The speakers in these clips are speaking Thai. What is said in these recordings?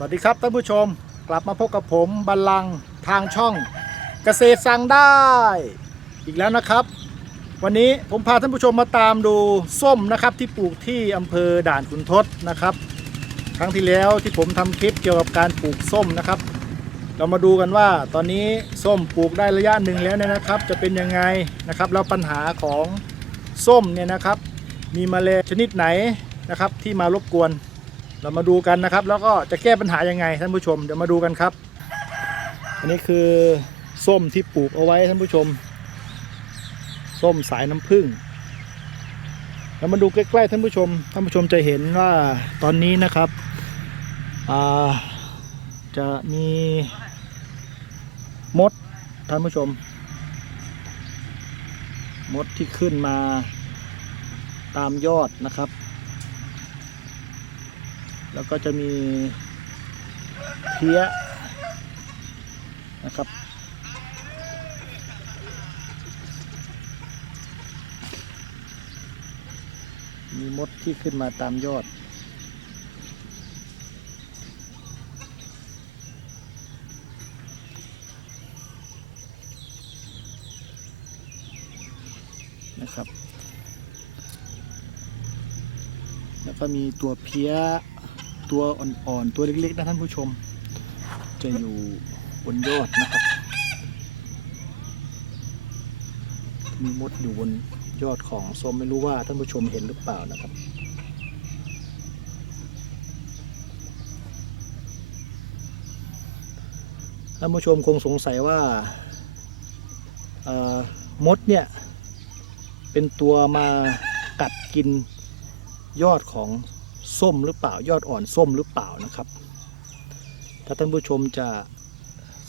สวัสดีครับท่านผู้ชมกลับมาพบกับผมบัลลังทางช่องเกษตรสั่งได้ อีกแล้วนะครับ วันนี้ผมพาท่านผู้ชมมาตามดูส้มนะครับที่ปลูกที่อำเภอด่านขุนทดนะครับ ครั้งที่แล้วที่ผมทำคลิปเกี่ยวกับการปลูกส้มนะครับ เรามาดูกันว่าตอนนี้ส้มปลูกได้ระยะหนึ่งแล้วเนี่ยนะครับ จะเป็นยังไงนะครับแล้วปัญหาของส้มเนี่ยนะครับ มีแมลงชนิดไหนนะครับที่มารบกวน เรามาดูกันนะครับ แล้วก็จะแก้ปัญหายังไงท่านผู้ชมเดี๋ยวมาดูกันครับ อันนี้คือส้มที่ปลูกเอาไว้ท่านผู้ชม ส้มสายน้ำผึ้งเรามาดูใกล้ๆท่านผู้ชม ท่านผู้ชมจะเห็นว่าตอนนี้นะครับจะมีมดท่านผู้ชม มดที่ขึ้นมาตามยอดนะครับ แล้วก็จะมีเพี้ยนะครับ มีมดที่ขึ้นมาตามยอด นะครับ แล้วก็มีตัวเพี้ย ตัวอ่อนๆตัวเล็กๆนะท่านผู้ชม จะอยู่บนยอดนะครับ มีมดอยู่บนยอดของส้มไม่รู้ว่าท่านผู้ชมเห็นหรือเปล่านะครับท่านผู้ชมคงสงสัยว่ามดเนี่ย เป็นตัวมากัดกินยอดของ ส้มหรือเปล่า ยอดอ่อนส้มหรือเปล่านะครับ ถ้าท่านผู้ชมจะ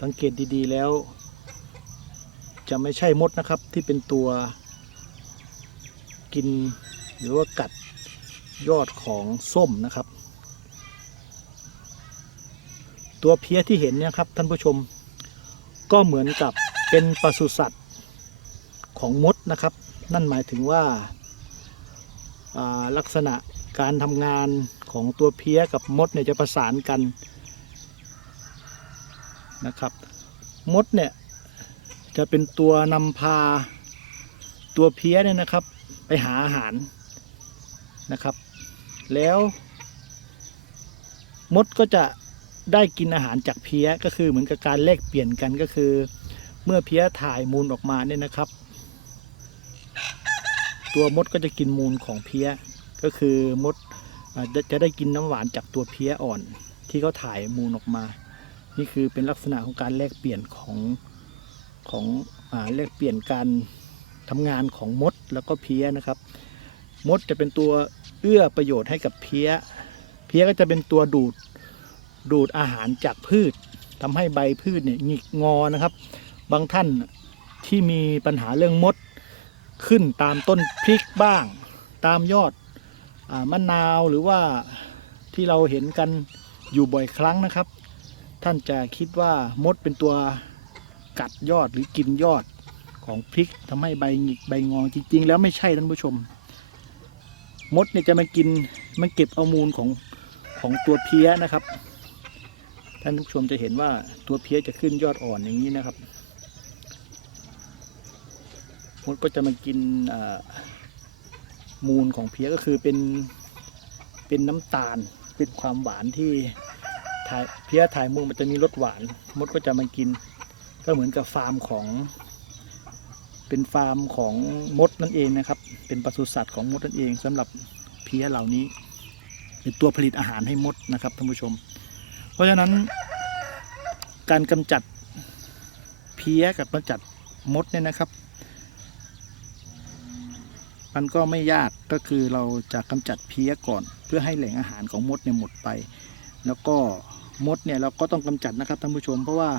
สังเกตดีๆแล้ว จะไม่ใช่มดนะครับที่เป็นตัวกินหรือว่ากัดยอดของส้มนะครับ ตัวเพี้ยที่เห็นเนี่ยครับท่านผู้ชมก็เหมือนกับเป็นปศุสัตว์ของมดนะครับ นั่นหมายถึงว่าอ่าลักษณะ การทำงานของตัวเพี้ยกับมดเนี่ยจะประสานกันนะครับ มดเนี่ยจะเป็นตัวนำพาตัวเพี้ยเนี่ยนะครับ ไปหาอาหารนะครับ แล้ว มดก็จะได้กินอาหารจากเพี้ยก็คือเหมือนกับการแลกเปลี่ยนกันก็คือ เมื่อเพี้ยถ่ายมูลออกมาเนี่ยนะครับ ตัวมดก็จะกินมูลของเพี้ย ก็คือมดจะจะได้กินน้ำหวานจากตัวเพี้ยอ่อน ที่เขาถ่ายมูลออกมา นี่คือเป็นลักษณะของการแลกเปลี่ยนของของอแลกเปลี่ยนการทำงานของมดแล้วก็เพี้ยนะครับ มดจะเป็นตัวเอื้อประโยชน์ให้กับเพี้ย เพี้ยก็จะเป็นตัวดูดดูดอาหารจากพืชทำให้ใบพืชเนี่ยหงิกงอนะครับ บางท่านที่มีปัญหาเรื่องมดขึ้นตามต้นพริกบ้าง ตามยอด มะนาวหรือว่าที่เราเห็นกันอยู่บ่อยครั้งนะครับ ท่านจะคิดว่ามดเป็นตัวกัดยอดหรือกินยอดของพริกทำให้ใบหงิกใบงอจริง ๆ แล้วไม่ใช่ท่านผู้ชม มดเนี่ยจะมากินมันเก็บเอามูลของของตัวเพี้ยนะครับ ท่านผู้ชมจะเห็นว่าตัวเพี้ยจะขึ้นยอดอ่อนอย่างนี้นะครับ มดก็จะมากินอ่า มูลของเพี้ยก็คือเป็นเป็นน้ำตาลเป็นความหวานที่ถ่ายเพี้ยถ่ายมูลมันจะมีรสหวานมดก็จะมากิน ก็เหมือนกับฟาร์มของ เป็นฟาร์มของมดนั่นเองนะครับ เป็นปศุสัตว์ของมดนั่นเองสำหรับเพี้ยเหล่านี้เป็นตัวผลิตอาหารให้มดนะครับท่านผู้ชม เพราะฉะนั้น การกำจัดเพี้ยกับกำจัดมดเนี่ยนะครับ มันก็ไม่ยากก็คือเราจะกำจัดเพี้ยก่อน เพื่อให้แหล่งอาหารของมดเนี่ยหมดไป แล้วก็มดเนี่ยเราก็ต้องกำจัดนะครับท่านผู้ชม เพราะว่า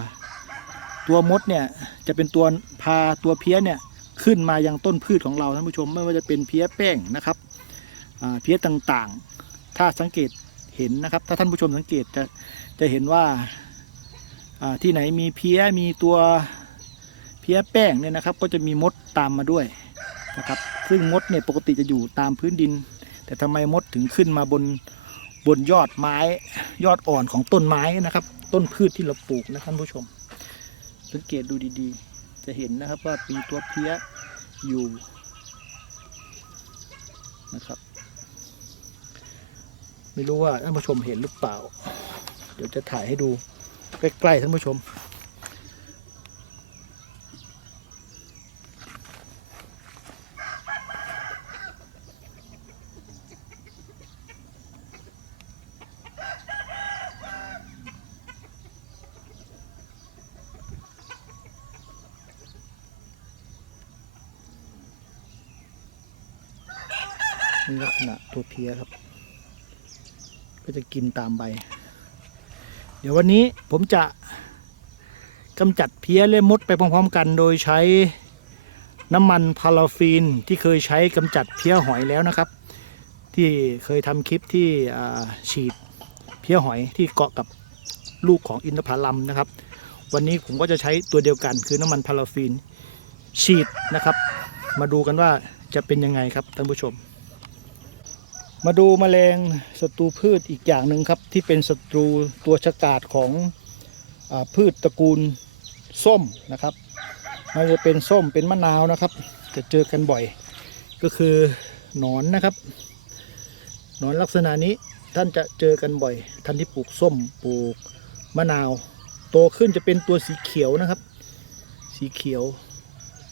ตัวมดเนี่ยจะเป็นตัวพาตัวเพี้ยเนี่ยขึ้นมายังต้นพืชของเราท่านผู้ชม ไม่ว่าจะเป็นเพี้ยแป้งนะครับเพี้ยต่างๆ ถ้าสังเกตเห็นนะครับ ถ้าท่านผู้ชมสังเกตจะจะเห็นว่าที่ไหนมีเพี้ยมีตัวเพี้ยแป้งเนี่ยนะครับ ก็จะมีมดตามมาด้วย นะครับ ซึ่งมดเนี่ยปกติจะอยู่ตามพื้นดิน แต่ทำไมมดถึงขึ้นมาบนบนยอดไม้ยอดอ่อนของต้นไม้นะครับ ต้นพืชที่เราปลูกนะท่านผู้ชม สังเกตดูดีๆ จะเห็นนะครับว่ามีตัวเพี้ยอยู่นะครับ ไม่รู้ว่าท่านผู้ชมเห็นหรือเปล่า เดี๋ยวจะถ่ายให้ดูใกล้ๆท่านผู้ชม นี่ลักษณะตัวเพี้ยครับ ก็จะกินตามใบ เดี๋ยววันนี้ผมจะกำจัดเพี้ยและมดไปพร้อมๆกัน โดยใช้น้ำมันพาราฟินที่เคยใช้กำจัดเพี้ยหอยแล้วนะครับ ที่เคยทำคลิปที่ฉีดเพี้ยหอยที่เกาะกับลูกของอินทผลัมนะครับ วันนี้ผมก็จะใช้ตัวเดียวกันคือน้ำมันพาราฟินฉีดนะครับ มาดูกันว่าจะเป็นยังไงครับท่านผู้ชม มาดูแมลงศัตรูพืชอีกอย่างหนึ่งครับ ที่เป็นศัตรูตัวฉกาจของอพืชตระกูลส้มนะครับม่ว่าจะเป็นส้มเป็นมะนาวนะครับ จะเจอกันบ่อย ก็คือหนอนนะครับ หนอนลักษณะนี้ท่านจะเจอกันบ่อย ท่านที่ปลูกส้มปลูกมะนาว โตขึ้นจะเป็นตัวสีเขียวนะครับ สีเขียว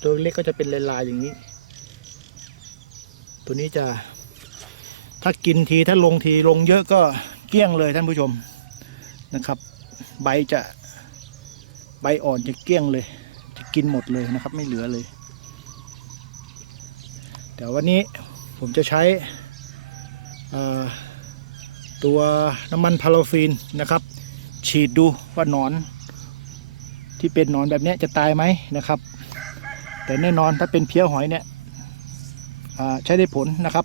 ตัวเล็กก็จะเป็นลายๆอย่างนี้ ตัวนี้จะ ถ้ากินทีถ้าลงทีลงเยอะก็เกลี้ยงเลยท่านผู้ชมนะครับ ใบจะใบอ่อนจะเกลี้ยงเลย จะกินหมดเลยนะครับ ไม่เหลือเลย แต่วันนี้ผมจะใช้ตัวน้ำมันพาราฟินนะครับ ฉีดดูว่าหนอนที่เป็นหนอนแบบนี้จะตายไหมนะครับ แต่แน่นอนถ้าเป็นเพี้ยหอยเนี่ยใช้ได้ผลนะครับ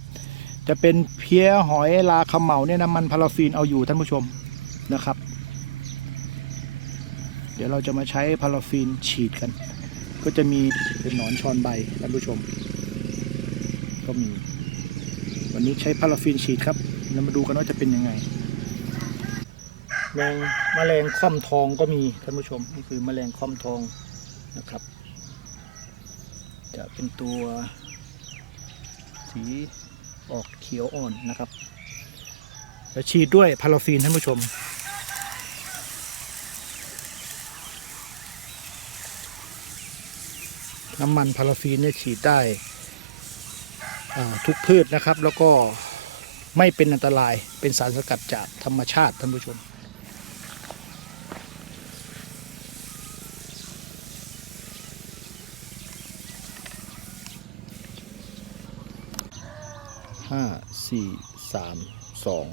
จะเป็นเพี้ยหอยลาขมเหมาเนี่ยน้ำมันพาราฟินเอาอยู่ท่านผู้ชมนะครับ เดี๋ยวเราจะมาใช้พาราฟินฉีดกัน ก็จะมีเป็นหนอนชอนใบท่านผู้ชม ก็มี วันนี้ใช้พาราฟินฉีดครับเรามาดูกันว่าจะเป็นยังไงแมลงแมลงค่อมทองก็มีท่านผู้ชมนี่คือแมลงค่อมทองนะครับ จะเป็นตัวสี ออกเขียวอ่อนนะครับ แล้วฉีดด้วยพาราฟินท่านผู้ชม น้ำมันพาราฟินเนี่ยฉีดได้ทุกพืชนะครับ แล้วก็ไม่เป็นอันตรายเป็นสารสกัดจากธรรมชาติท่านผู้ชม ห้า สี่สามสอง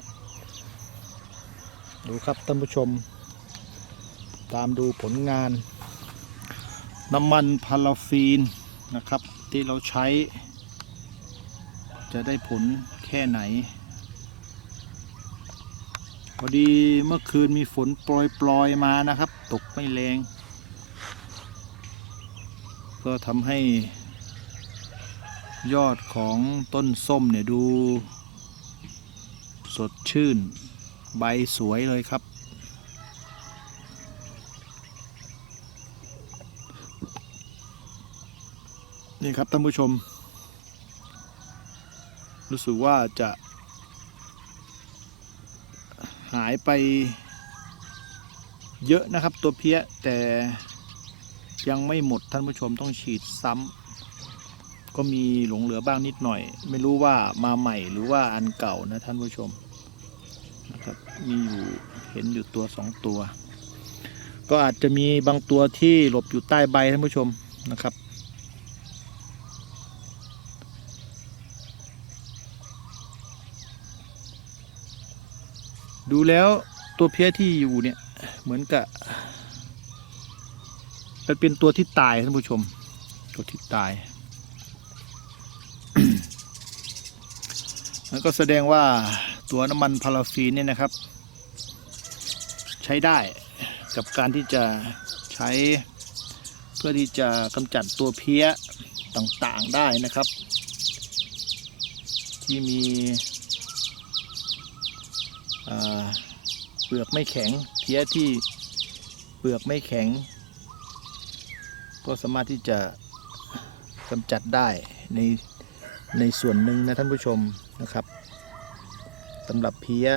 ดูครับท่านผู้ชม ตามดูผลงาน น้ำมันพาราฟีนนะครับ ที่เราใช้ จะได้ผลแค่ไหน พอดีเมื่อคืนมีฝนโปรยๆมานะครับ ตกไม่แรงก็ทำให้ยอดของต้นส้มเนี่ยดู สดชื่น ใบสวยเลยครับ นี่ครับท่านผู้ชม รู้สึกว่าจะ หายไปเยอะนะครับตัวเพี้ยแต่ยังไม่หมดท่านผู้ชมต้องฉีดซ้ำ ก็มีหลงเหลือบ้างนิดหน่อย ไม่รู้ว่ามาใหม่หรือว่าอันเก่านะท่านผู้ชมนะครับมีอยู่เห็นอยู่ตัวสองตัว ก็อาจจะมีบางตัวที่หลบอยู่ใต้ใบท่านผู้ชมนะครับดูแล้วตัวเพี้ยที่อยู่เนี่ยเหมือนกับมันเป็นตัวที่ตายท่านผู้ชม ตัวที่ตาย แล้วก็แสดงว่าตัวน้ำมันพาราฟีนเนี่ยนะครับ ใช้ได้กับการที่จะใช้เพื่อที่จะกำจัดตัวเพี้ยต่างๆได้นะครับ ที่มีเปลือกไม่แข็ง เพี้ยที่เปลือกไม่แข็ง ก็สามารถที่จะกำจัดได้ใน ในส่วนหนึ่งนะท่านผู้ชมนะครับสำหรับเพี้ย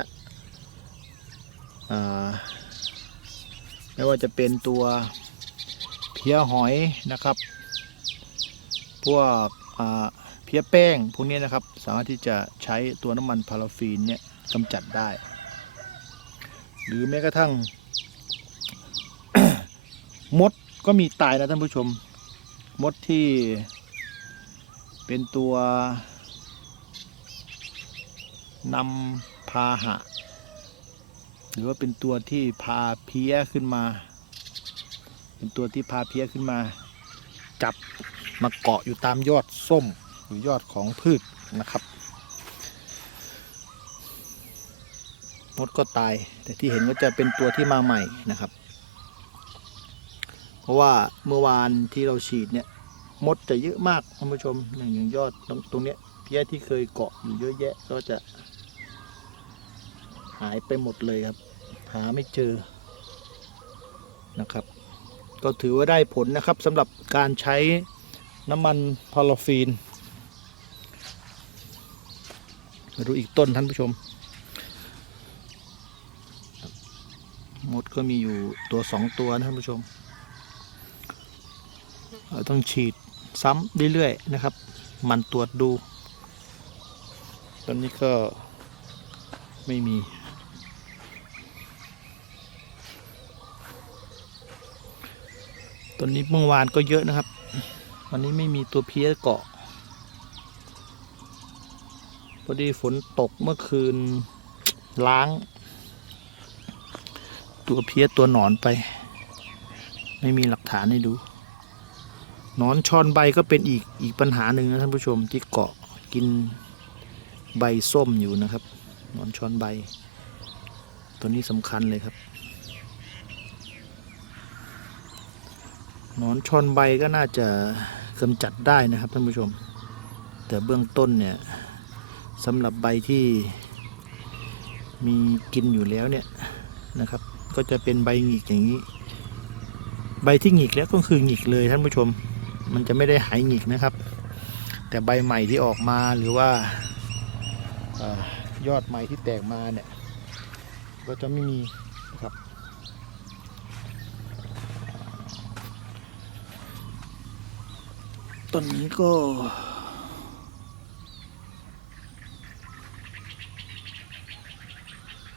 ไม่ว่าจะเป็นตัวเพี้ยหอยนะครับ พวกเพี้ยแป้งพวกนี้นะครับ สามารถที่จะใช้ตัวน้ำมันพาราฟีนเนี่ยกำจัดได้ หรือแม้กระทั่งมดก็มีตายนะท่านผู้ชม มดที่ เป็นตัวนำพาหะ หรือว่าเป็นตัวที่พาเพี้ยขึ้นมา เป็นตัวที่พาเพี้ยขึ้นมา จับมาเกาะอยู่ตามยอดส้มหรือยอดของพืชนะครับมดก็ตาย แต่ที่เห็นก็จะเป็นตัวที่มาใหม่นะครับ เพราะว่าเมื่อวานที่เราฉีดเนี่ย มดจะเยอะมากท่านผู้ชมอย่างอย่างยอดตรงตรงเนี้ยเพี้ยที่เคยเกาะอยู่เยอะแยะก็จะ หายไปหมดเลยครับ หาไม่เจอนะครับ ก็ถือว่าได้ผลนะครับสำหรับการใช้น้ำมันพาราฟีนมาดูอีกต้นท่านผู้ชม มดก็มีอยู่ตัวสองตัวนะท่านผู้ชม เราต้องฉีด ซ้ำเรื่อยๆนะครับ มันตรวจดู ตอนนี้ก็ไม่มี ตอนนี้เมื่อวานก็เยอะนะครับ วันนี้ไม่มีตัวเพี้ยเกาะ พอดีฝนตกเมื่อคืนล้าง ตัวเพี้ยตัวหนอนไป ไม่มีหลักฐานให้ดู นอนชอนใบก็เป็นอีกอีกปัญหาหนึ่งนะท่านผู้ชมที่เกาะกินใบส้มอยู่นะครับหนอนชอนใบ ตัวนี้สำคัญเลยครับหนอนชอนใบก็น่าจะกำจัดได้นะครับท่านผู้ชม แต่เบื้องต้นเนี่ยสำหรับใบที่มีกินอยู่แล้วเนี่ยนะครับ ก็จะเป็นใบหงิกอย่างนี้ ใบที่หงิกแล้วก็คือหงิกเลยท่านผู้ชม มันจะไม่ได้หายหงิกนะครับ แต่ใบใหม่ที่ออกมาหรือว่าออยอดใหม่ที่แตกมาเนี่ยก็จะไม่มีนะครับ ต้นนี้ก็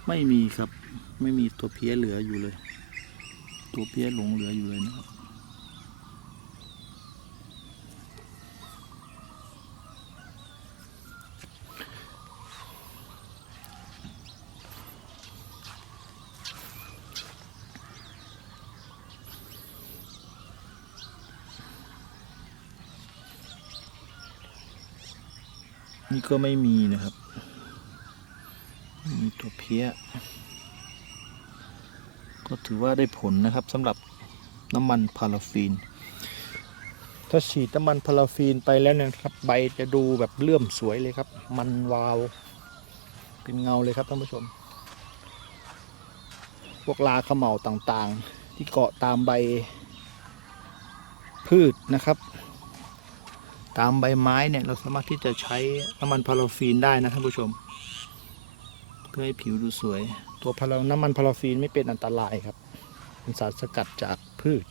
ไม่มีครับ ไม่มีตัวเพี้ยเหลืออยู่เลย ตัวเพี้ยหลงเหลืออยู่เลยนะครับ นี่ก็ไม่มีนะครับ มีตัวเพี้ย ก็ถือว่าได้ผลนะครับสำหรับน้ำมันพาราฟีน ถ้าฉีดน้ำมันพาราฟีนไปแล้วนะครับ ใบจะดูแบบเลื่อมสวยเลยครับ มันวาว เป็นเงาเลยครับท่านผู้ชม พวกลาเขม่าต่างๆ ที่เกาะตามใบพืชนะครับ ตามใบไม้เนี่ยเราสามารถที่จะใช้น้ำมันพาราฟีนได้นะท่านผู้ชม เพื่อให้ผิวดูสวย ตัวพาราน้ำมันพาราฟีนไม่เป็นอันตรายครับเป็นสารสกัดจากพืช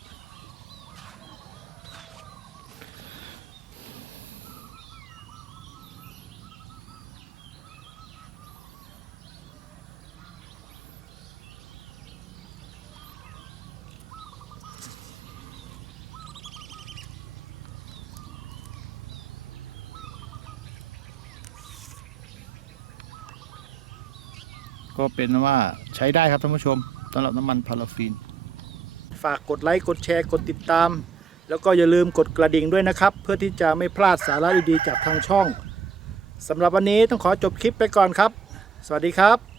ก็เป็นว่าใช้ได้ครับท่านผู้ชมสำหรับน้ำมันพาราฟิน ฝากกดไลค์กดแชร์กดติดตาม แล้วก็อย่าลืมกดกระดิ่งด้วยนะครับ เพื่อที่จะไม่พลาดสาระดีๆจากทางช่องสำหรับวันนี้ต้องขอจบคลิปไปก่อนครับ สวัสดีครับ